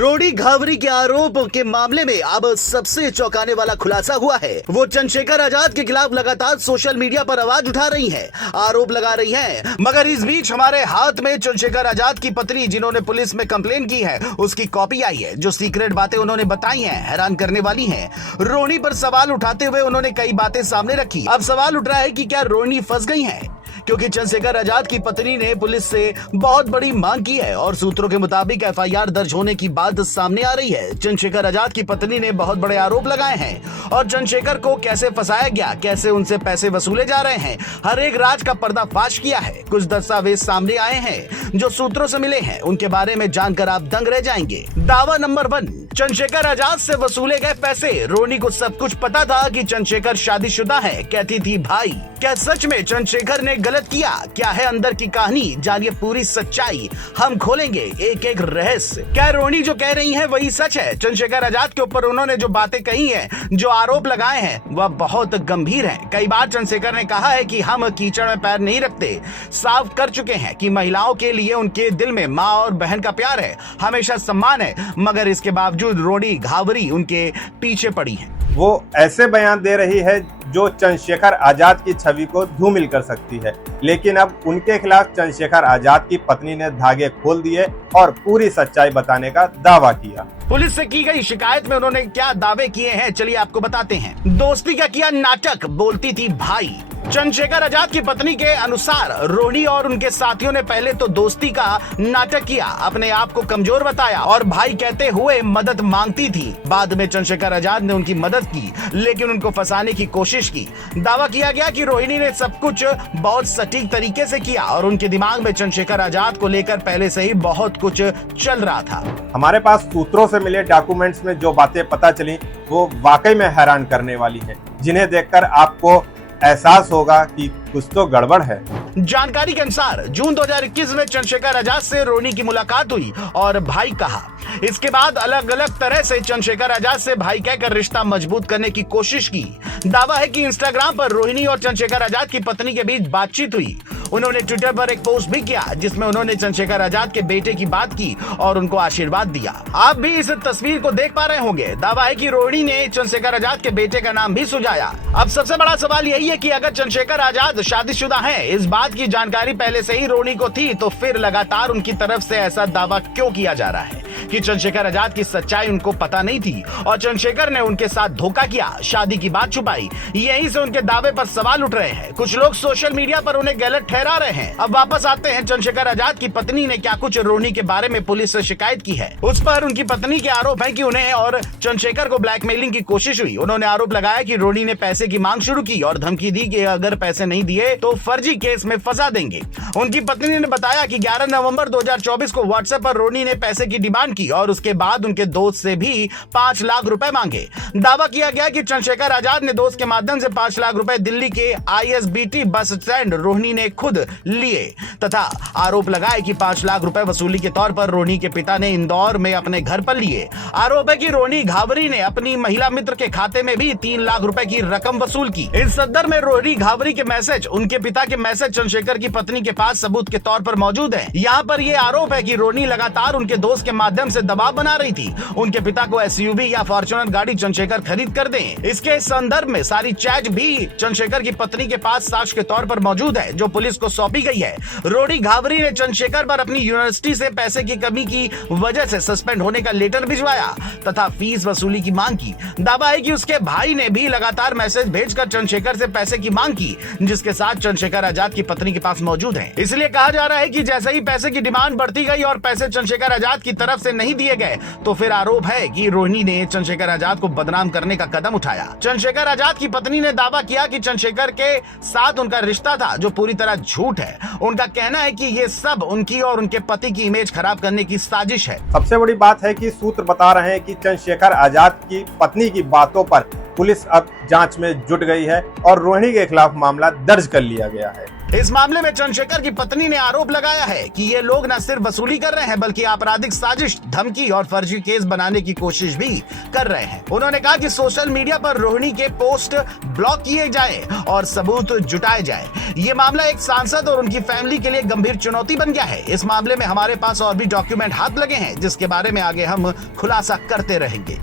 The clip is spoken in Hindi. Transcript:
रोडी घावरी के आरोप के मामले में अब सबसे चौंकाने वाला खुलासा हुआ है। वो चंद्रशेखर आजाद के खिलाफ लगातार सोशल मीडिया पर आवाज उठा रही हैं, आरोप लगा रही हैं। मगर इस बीच हमारे हाथ में चंद्रशेखर आजाद की पत्नी, जिन्होंने पुलिस में कंप्लेन की है, उसकी कॉपी आई है। जो सीक्रेट बातें उन्होंने बताई हैं, हैरान करने वाली हैं। रोहिणी पर सवाल उठाते हुए उन्होंने कई बातें सामने रखी। अब सवाल उठ रहा है कि क्या रोहिणी फंस गई हैं, क्योंकि चंद्रशेखर आजाद की पत्नी ने पुलिस से बहुत बड़ी मांग की है और सूत्रों के मुताबिक एफआईआर दर्ज होने की बात सामने आ रही है। चंद्रशेखर आजाद की पत्नी ने बहुत बड़े आरोप लगाए हैं और चंद्रशेखर को कैसे फंसाया गया, कैसे उनसे पैसे वसूले जा रहे हैं, हर एक राज का पर्दाफाश किया है। कुछ दस्तावेज सामने आए हैं जो सूत्रों से मिले हैं, उनके बारे में जानकर आप दंग रह जाएंगे। दावा नंबर 1, चंद्रशेखर आजाद से वसूले गए पैसे। रोहिणी को सब कुछ पता था कि चंद्रशेखर शादीशुदा है, कहती थी भाई। क्या सच में चंद्रशेखर ने गलत किया? क्या है अंदर की कहानी? जानिए पूरी सच्चाई, हम खोलेंगे एक एक रहस्य। क्या रोहिणी जो कह रही है वही सच है? चंद्रशेखर आजाद के ऊपर उन्होंने जो बातें कही हैं, जो आरोप लगाए हैं, वह बहुत गंभीर हैं। कई बार चंद्रशेखर ने कहा है कि हम कीचड़ में पैर नहीं रखते, साफ कर चुके हैं कि महिलाओं के लिए उनके दिल में माँ और बहन का प्यार है, हमेशा सम्मान है। मगर इसके बावजूद रोहिणी घावरी उनके पीछे पड़ी है। वो ऐसे बयान दे रही है जो चंद्रशेखर आजाद की छवि को धूमिल कर सकती है, लेकिन अब उनके खिलाफ चंद्रशेखर आजाद की पत्नी ने धागे खोल दिए और पूरी सच्चाई बताने का दावा किया। पुलिस से की गई शिकायत में उन्होंने क्या दावे किए हैं, चलिए आपको बताते हैं। दोस्ती का किया नाटक, बोलती थी भाई। चंद्रशेखर आजाद की पत्नी के अनुसार रोहिणी और उनके साथियों ने पहले तो दोस्ती का नाटक किया, अपने आप को कमजोर बताया और भाई कहते हुए मदद मांगती थी। बाद में चंद्रशेखर आजाद ने उनकी मदद की, लेकिन उनको फंसाने की कोशिश की। दावा किया गया कि रोहिणी ने सब कुछ बहुत सटीक तरीके से किया और उनके दिमाग में चंद्रशेखर आजाद को लेकर पहले से ही बहुत कुछ चल रहा था। हमारे पास सूत्रों से मिले डॉक्यूमेंट्स में जो बातें पता चली वो वाकई में हैरान करने वाली है, जिन्हें देखकर आपको एहसास होगा कि कुछ तो गड़बड़ है। जानकारी के अनुसार जून 2021 में चंद्रशेखर आजाद से रोहिणी की मुलाकात हुई और भाई कहा। इसके बाद अलग अलग तरह से चंद्रशेखर आजाद से भाई कहकर रिश्ता मजबूत करने की कोशिश की। दावा है कि इंस्टाग्राम पर रोहिणी और चंद्रशेखर आजाद की पत्नी के बीच बातचीत हुई। उन्होंने ट्विटर पर एक पोस्ट भी किया जिसमें उन्होंने चंद्रशेखर आजाद के बेटे की बात की और उनको आशीर्वाद दिया। आप भी इस तस्वीर को देख पा रहे होंगे। दावा है कि रोहिणी ने चंद्रशेखर आजाद के बेटे का नाम भी सुझाया। अब सबसे बड़ा सवाल यही है कि अगर चंद्रशेखर आजाद शादीशुदा हैं, इस बात की जानकारी पहले से ही रोहिणी को थी, तो फिर लगातार उनकी तरफ से ऐसा दावा क्यों किया जा रहा है कि चंद्रशेखर आजाद की सच्चाई उनको पता नहीं थी और चंद्रशेखर ने उनके साथ धोखा किया, शादी की बात छुपाई। यहीं से उनके दावे पर सवाल उठ रहे हैं। कुछ लोग सोशल मीडिया पर उन्हें गलत ठहरा रहे हैं। अब वापस आते हैं, चंद्रशेखर आजाद की पत्नी ने क्या कुछ रोहिणी के बारे में पुलिस से शिकायत की है। उस पर उनकी पत्नी के आरोप है कि उन्हें और चंद्रशेखर को ब्लैकमेलिंग की कोशिश हुई। उन्होंने आरोप लगाया कि रोहिणी ने पैसे की मांग शुरू की और धमकी दी कि अगर पैसे नहीं दिए तो फर्जी केस में फंसा देंगे। उनकी पत्नी ने बताया कि 11 नवंबर 2024 को व्हाट्सएप पर रोहिणी ने पैसे की डिमांड की और उसके बाद उनके दोस्त से भी 5 लाख रुपए मांगे। दावा किया गया कि चंद्रशेखर आजाद ने दोस्त के माध्यम से 5 लाख रुपए दिल्ली के ISBT बस स्टैंड रोहिणी ने खुद लिए तथा आरोप लगाए कि 5 लाख रुपए वसूली के तौर पर रोहिणी के पिता ने इंदौर में अपने घर पर लिए। आरोप है कि रोहिणी घावरी ने अपनी महिला मित्र के खाते में भी 3 लाख रुपए की रकम वसूल की। इस सदर में रोहिणी घावरी के मैसेज, उनके पिता के मैसेज चंद्रशेखर की पत्नी के पास सबूत के तौर पर मौजूद है। यहाँ पर यह आरोप है कि रोहिणी लगातार उनके दोस्त के माध्यम से दबाव बना रही थी उनके पिता को SUV या फॉर्च्यूनर गाड़ी चंद्रशेखर खरीद कर दें। इसके संदर्भ में सारी चैट भी चंद्रशेखर की पत्नी के पास साक्ष्य के तौर पर मौजूद है, जो पुलिस को सौंपी गई है। रोहिणी घावरी ने चंद्रशेखर पर अपनी यूनिवर्सिटी से पैसे की कमी की वजह से सस्पेंड होने का लेटर भिजवाया तथा फीस वसूली की मांग की। दावा है कि उसके भाई ने भी लगातार मैसेज भेजकर चंद्रशेखर से पैसे की मांग की, जिसके साथ चंद्रशेखर आजाद की पत्नी के पास मौजूद है। इसलिए कहा जा रहा है कि जैसे ही पैसे की डिमांड बढ़ती गई और पैसे चंद्रशेखर आजाद की तरफ से नहीं दिए गए, तो फिर आरोप है कि रोहिणी ने चंद्रशेखर आजाद को बदनाम करने का कदम उठाया। चंद्रशेखर आजाद की पत्नी ने दावा किया कि चंद्रशेखर के साथ उनका रिश्ता था, जो पूरी तरह झूठ है। उनका कहना है कि ये सब उनकी और उनके पति की इमेज खराब करने की साजिश है। सबसे बड़ी बात है कि सूत्र बता रहे हैं कि चंद्रशेखर आजाद की पत्नी की बातों पर पुलिस अब जांच में जुट गई है और रोहिणी के खिलाफ मामला दर्ज कर लिया गया है। इस मामले में चंद्रशेखर की पत्नी ने आरोप लगाया है कि ये लोग न सिर्फ वसूली कर रहे हैं बल्कि आपराधिक साजिश, धमकी और फर्जी केस बनाने की कोशिश भी कर रहे हैं। उन्होंने कहा कि सोशल मीडिया पर रोहिणी के पोस्ट ब्लॉक किए जाए और सबूत जुटाए जाए। ये मामला एक सांसद और उनकी फैमिली के लिए गंभीर चुनौती बन गया है। इस मामले में हमारे पास और भी डॉक्यूमेंट हाथ लगे हैं जिसके बारे में आगे हम खुलासा करते रहेंगे।